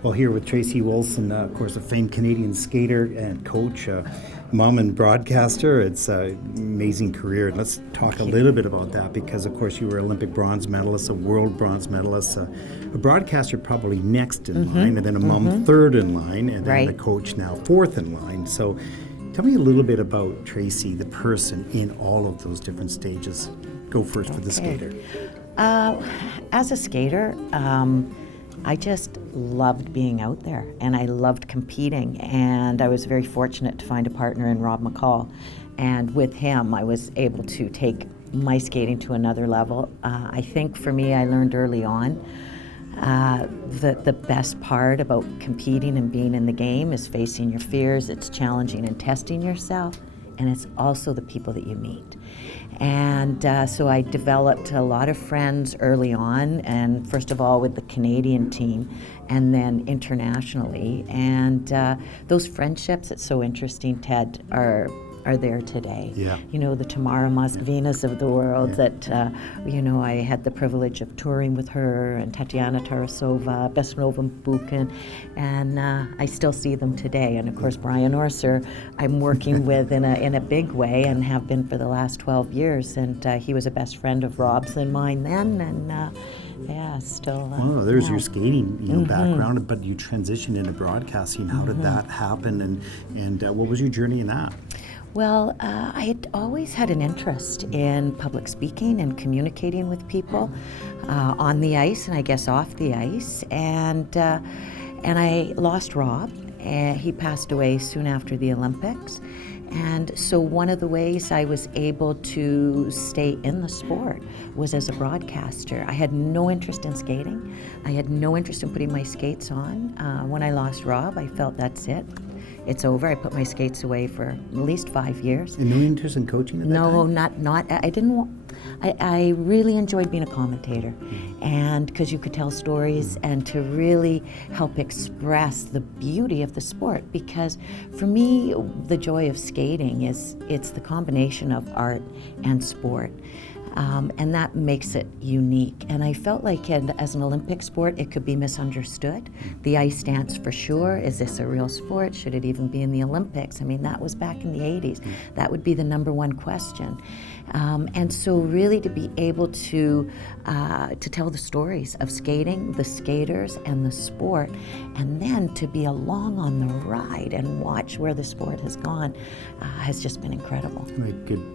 Well, here with Tracy Wilson, of course, a famed Canadian skater and coach, mom and broadcaster. It's an amazing career. Let's talk a little bit about that because, of course, you were Olympic bronze medalist, a world bronze medalist, a broadcaster probably next in line, and then a mom third in line, and then the coach now fourth in line. So tell me a little bit about Tracy, the person in all of those different stages. Go first for the skater. As a skater, I just loved being out there and I loved competing, and I was very fortunate to find a partner in Rob McCall, and with him I was able to take my skating to another level. I think for me, I learned early on that the best part about competing and being in the game is facing your fears. It's challenging and testing yourself, and it's also the people that you meet. And so I developed a lot of friends early on, and first of all with the Canadian team, and then internationally. And those friendships, it's so interesting, Ted, are there today. Yeah. You know, the Tamara Moskvinas of the world that, you know, I had the privilege of touring with her, and Tatiana Tarasova, Besnova Bukin, and I still see them today. And of course, Brian Orser, I'm working with in a big way, and have been for the last 12 years. And he was a best friend of Rob's and mine then, and still. Wow, there's your skating, background, but you transitioned into broadcasting. How did that happen, and what was your journey in that? Well, I had always had an interest in public speaking and communicating with people on the ice, and I guess off the ice. And I lost Rob. He passed away soon after the Olympics. And so one of the ways I was able to stay in the sport was as a broadcaster. I had no interest in skating. I had no interest in putting my skates on. When I lost Rob, I felt that's it. It's over. I put my skates away for at least 5 years. And no interest in coaching at that time? No, I didn't want. I really enjoyed being a commentator, and because you could tell stories and to really help express the beauty of the sport. Because for me, the joy of skating is it's the combination of art and sport. And that makes it unique. And I felt like as an Olympic sport, it could be misunderstood. The ice dance for sure, is this a real sport? Should it even be in the Olympics? I mean, that was back in the 80s. That would be the number one question. And so really to be able to tell the stories of skating, the skaters, and the sport, and then to be along on the ride and watch where the sport has gone has just been incredible. Like good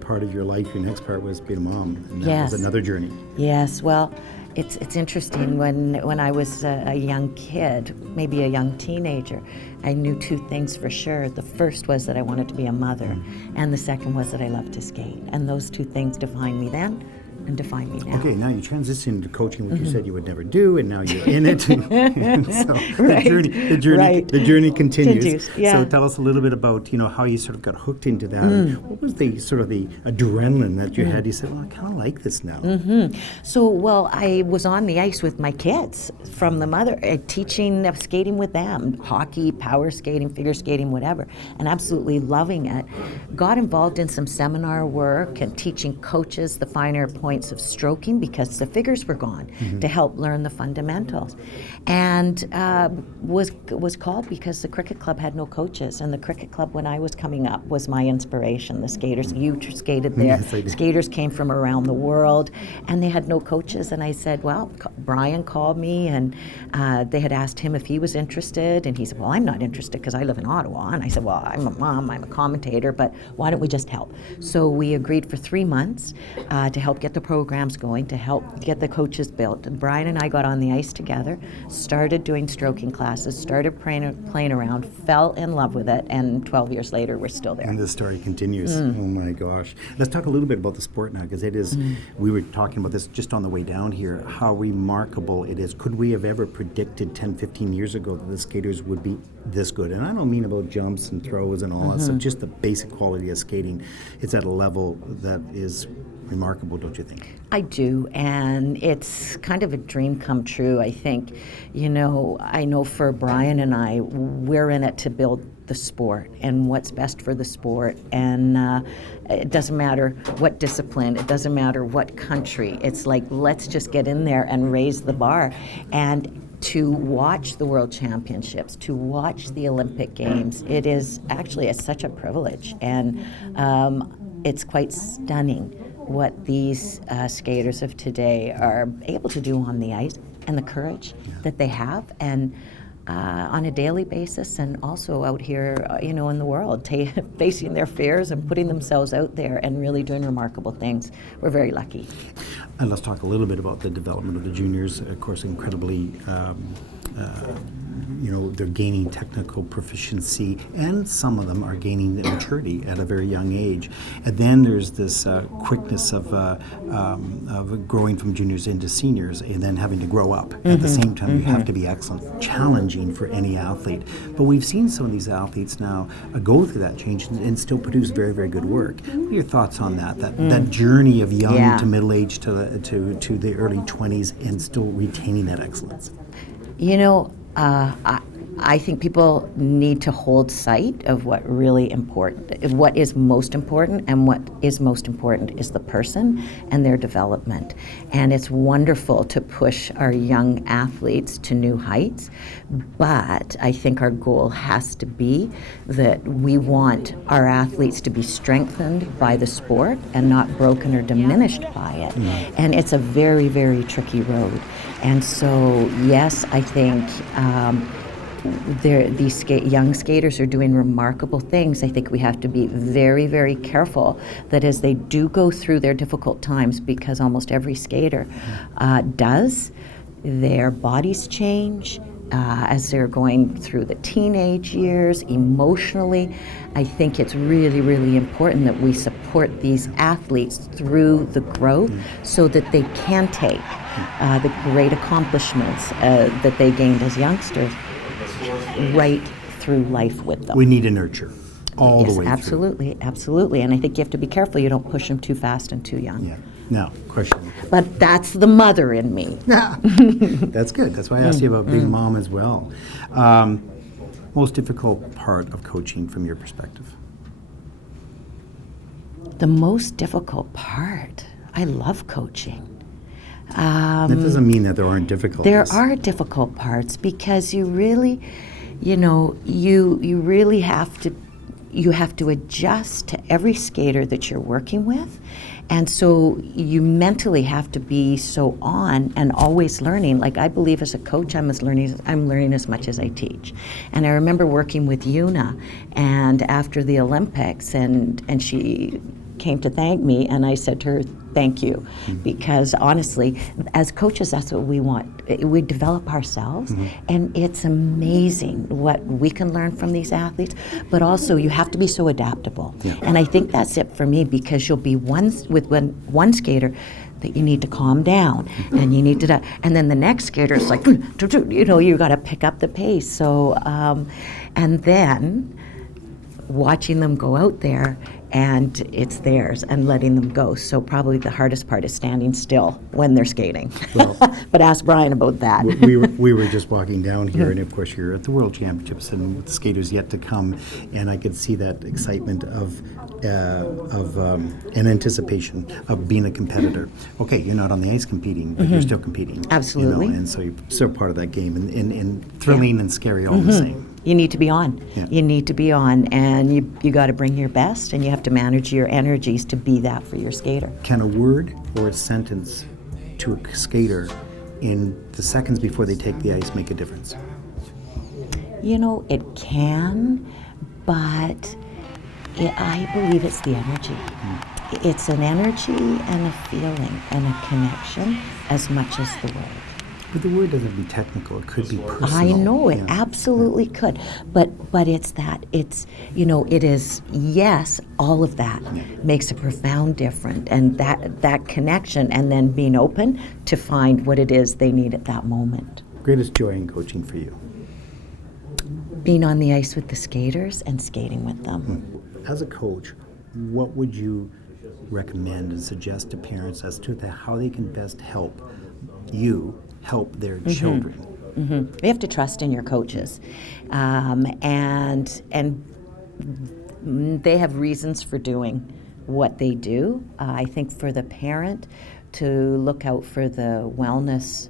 part of your life, your next part was being a mom, and that Yes. was another journey. Yes, well, it's interesting. When I was a young kid, maybe a young teenager, I knew two things for sure. The first was that I wanted to be a mother, and the second was that I loved to skate. And those two things defined me then and define me now. Okay, now you transition into coaching, which you said you would never do, and now you're in it. And so Right. the journey continues. Yeah. So tell us a little bit about how you sort of got hooked into that. And what was the sort of the adrenaline that you had? You said, well, I kind of like this now. So, well, I was on the ice with my kids from the mother, teaching skating with them, hockey, power skating, figure skating, whatever, and absolutely loving it. Got involved in some seminar work and teaching coaches the finer points of stroking because the figures were gone to help learn the fundamentals. And was called because the cricket club had no coaches, and the cricket club when I was coming up was my inspiration. The skaters, you skated there. Yes, I did. Skaters came from around the world, and they had no coaches. And I said, well, Brian called me, and they had asked him if he was interested, and he said, well, I'm not interested because I live in Ottawa. And I said, well, I'm a mom, I'm a commentator, but why don't we just help? So we agreed for 3 months to help get the programs going, to help get the coaches built. And Brian and I got on the ice together, started doing stroking classes, started playing around, fell in love with it, and 12 years later, we're still there. And the story continues. Oh my gosh. Let's talk a little bit about the sport now, because it is, we were talking about this just on the way down here, how remarkable it is. Could we have ever predicted 10, 15 years ago that the skaters would be this good? And I don't mean about jumps and throws and all that stuff, just the basic quality of skating. It's at a level that is remarkable, don't you think? I do, and it's kind of a dream come true, I think. You know, I know for Brian and I, we're in it to build the sport and what's best for the sport. And it doesn't matter what discipline, it doesn't matter what country. It's like, let's just get in there and raise the bar. And to watch the World Championships, to watch the Olympic Games, it is actually such a privilege. And it's quite stunning what these skaters of today are able to do on the ice, and the courage that they have, and on a daily basis, and also out here, you know, in the world, facing their fears and putting themselves out there and really doing remarkable things. We're very lucky. And let's talk a little bit about the development of the juniors. Of course, incredibly, they're gaining technical proficiency, and some of them are gaining maturity at a very young age. And then there's this quickness of growing from juniors into seniors, and then having to grow up. At the same time, you have to be excellent, challenging for any athlete. But we've seen some of these athletes now go through that change and still produce very, very good work. What are your thoughts on that journey of young to middle age to the early 20s and still retaining that excellence? You know, I think people need to hold sight of what is most important, and what is most important is the person and their development. And it's wonderful to push our young athletes to new heights, but I think our goal has to be that we want our athletes to be strengthened by the sport and not broken or diminished by it. And it's a very, very tricky road. And so, yes, I think these young skaters are doing remarkable things. I think we have to be very, very careful that as they do go through their difficult times, because almost every skater does, their bodies change as they're going through the teenage years, emotionally. I think it's really, really important that we support these athletes through the growth so that they can take the great accomplishments that they gained as youngsters right through life with them. We need to nurture all the way absolutely, through. Absolutely. And I think you have to be careful you don't push them too fast and too young. Yeah. Now, question. But that's the mother in me. That's good. That's why I asked you about being mom as well. Most difficult part of coaching from your perspective? The most difficult part? I love coaching. That doesn't mean that there aren't difficulties. There are difficult parts, because you really, you really have to adjust to every skater that you're working with. And so you mentally have to be so on and always learning. Like, I believe as a coach, I'm learning as much as I teach. And I remember working with Una, and after the Olympics, and she came to thank me, and I said to her, thank you, because honestly, as coaches, that's what we want. We develop ourselves, and it's amazing what we can learn from these athletes, but also you have to be so adaptable. And I think that's it for me, because you'll be one skater that you need to calm down, and you need to, and then the next skater is like, you got to pick up the pace. So, and then watching them go out there, and it's theirs, and letting them go. So probably the hardest part is standing still when they're skating. Well, but ask Brian about that. we were just walking down here, and of course you're at the World Championships, and with skaters yet to come, and I could see that excitement of an anticipation of being a competitor. Okay, you're not on the ice competing, but you're still competing. Absolutely. And so you're still part of that game, and thrilling and scary all the same. You need to be on. Yeah. You need to be on, and you got to bring your best, and you have to manage your energies to be that for your skater. Can a word or a sentence to a skater in the seconds before they take the ice make a difference? It can, but I believe it's the energy. It's an energy and a feeling and a connection as much as the word. But the word doesn't be technical. It could be personal. I know it absolutely could, but it's that it is, yes, all of that makes a profound difference, and that connection, and then being open to find what it is they need at that moment. Greatest joy in coaching for you? Being on the ice with the skaters and skating with them. As a coach, what would you recommend and suggest to parents as to how they can best help their children? You have to trust in your coaches, and they have reasons for doing what they do. I think for the parent to look out for the wellness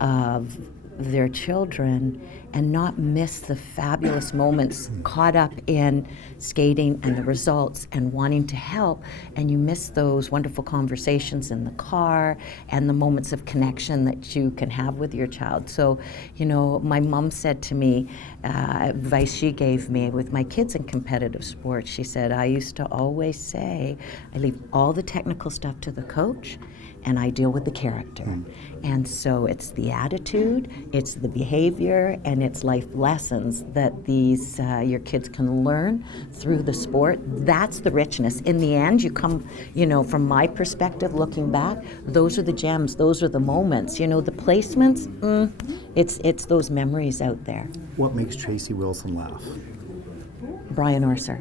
of their children and not miss the fabulous moments caught up in skating and the results and wanting to help, and you miss those wonderful conversations in the car and the moments of connection that you can have with your child. So, my mom said to me, advice she gave me with my kids in competitive sports, she said, I used to always say, I leave all the technical stuff to the coach, and I deal with the character. And so it's the attitude, it's the behavior, and it's life lessons that these your kids can learn through the sport. That's the richness. In the end, you come, from my perspective, looking back, those are the gems, those are the moments. The placements, it's those memories out there. What makes Tracy Wilson laugh? Brian Orser.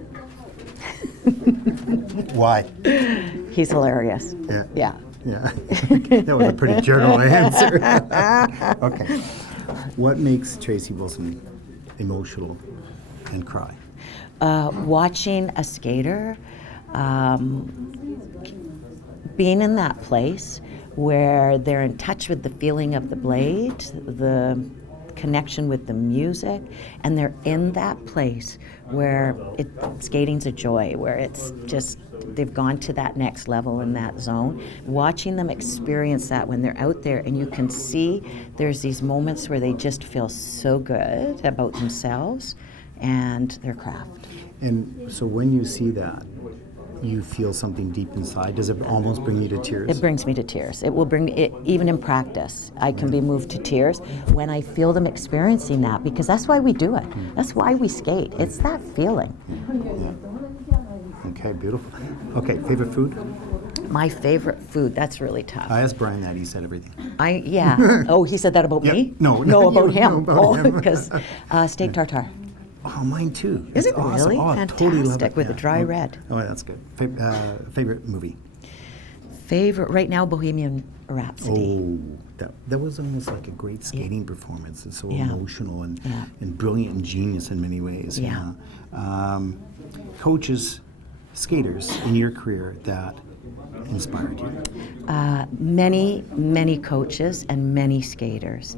Why? He's hilarious. Yeah. That was a pretty general answer. Okay. What makes Tracy Wilson emotional and cry? Watching a skater, being in that place where they're in touch with the feeling of the blade, the connection with the music, and they're in that place where skating's a joy, where it's just they've gone to that next level in that zone. Watching them experience that when they're out there, and you can see there's these moments where they just feel so good about themselves and their craft. And so when you see that, you feel something deep inside. Does it almost bring you to tears? It brings me to tears. It will bring it, even in practice. I can be moved to tears when I feel them experiencing that, because that's why we do it. That's why we skate. It's that feeling. Okay, beautiful. Okay, favorite food? My favorite food, that's really tough. I asked Brian that, he said everything. Oh, he said that about me? No, about him. about him. Because steak tartare. Oh, mine too. Is It's it really? awesome. Oh, I Fantastic, totally love it. with a dry red. Oh, that's good. Favorite movie? Favorite right now, Bohemian Rhapsody. Oh, that was almost like a great skating performance. It's so Yeah. emotional and Yeah. brilliant and genius in many ways. Yeah. Coaches, skaters in your career that inspired you? Many coaches and many skaters.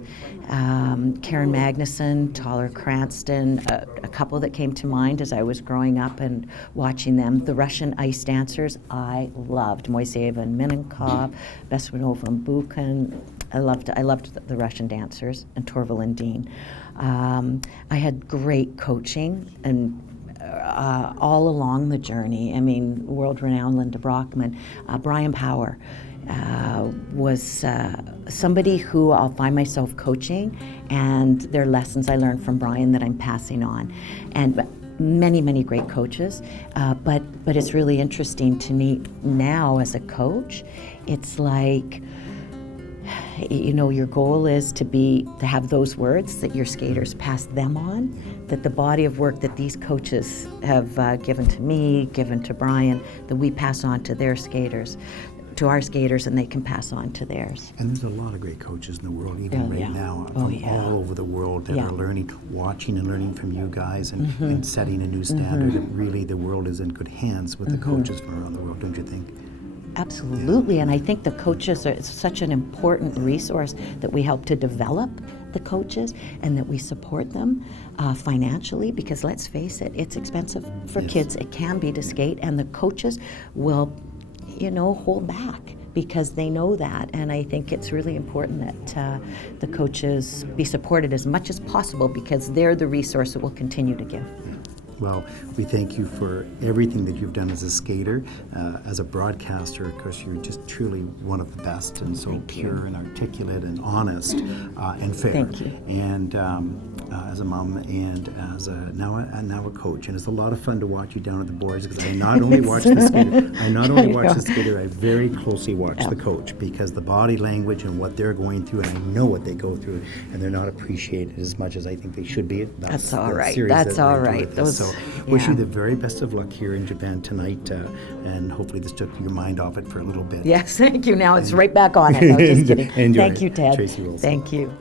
Karen Magnuson, Tyler Cranston, a couple that came to mind as I was growing up and watching them. The Russian ice dancers I loved. Moiseeva and Minenkov, Beswanova and Buchan. I loved the Russian dancers, and Torval and Dean. I had great coaching and all along the journey. I mean, world-renowned Linda Brockman, Brian Power was somebody who I'll find myself coaching, and their lessons I learned from Brian that I'm passing on. And many great coaches, but it's really interesting to me now as a coach. It's like, your goal is to have those words that your skaters pass them on, that the body of work that these coaches have given to me, given to Brian, that we pass on to their skaters, to our skaters, and they can pass on to theirs. And there's a lot of great coaches in the world, even now, from all over the world that are learning, watching and learning from you guys, and setting a new standard. And really, the world is in good hands with the coaches from around the world, don't you think? Absolutely, and I think the coaches are such an important resource that we help to develop the coaches and that we support them financially, because let's face it, it's expensive for kids. It can be to skate, and the coaches will, hold back because they know that, and I think it's really important that the coaches be supported as much as possible, because they're the resource that will continue to give. Well, we thank you for everything that you've done as a skater, as a broadcaster. Of course, you're just truly one of the best, and so pure and articulate and honest and fair. Thank you. And as a mom and as now a coach, and it's a lot of fun to watch you down at the boards, because I not only watch the skater, I very closely watch the coach, because the body language and what they're going through, and I know what they go through, and they're not appreciated as much as I think they should be. That's all the right. series That's that we're all doing right. with this. So wish you Yeah. the very best of luck here in Japan tonight, and hopefully this took your mind off it for a little bit. Yes, thank you. Now it's right back on it. No, just kidding. Enjoy Thank it. you, Ted. Tracy Wilson. Thank you.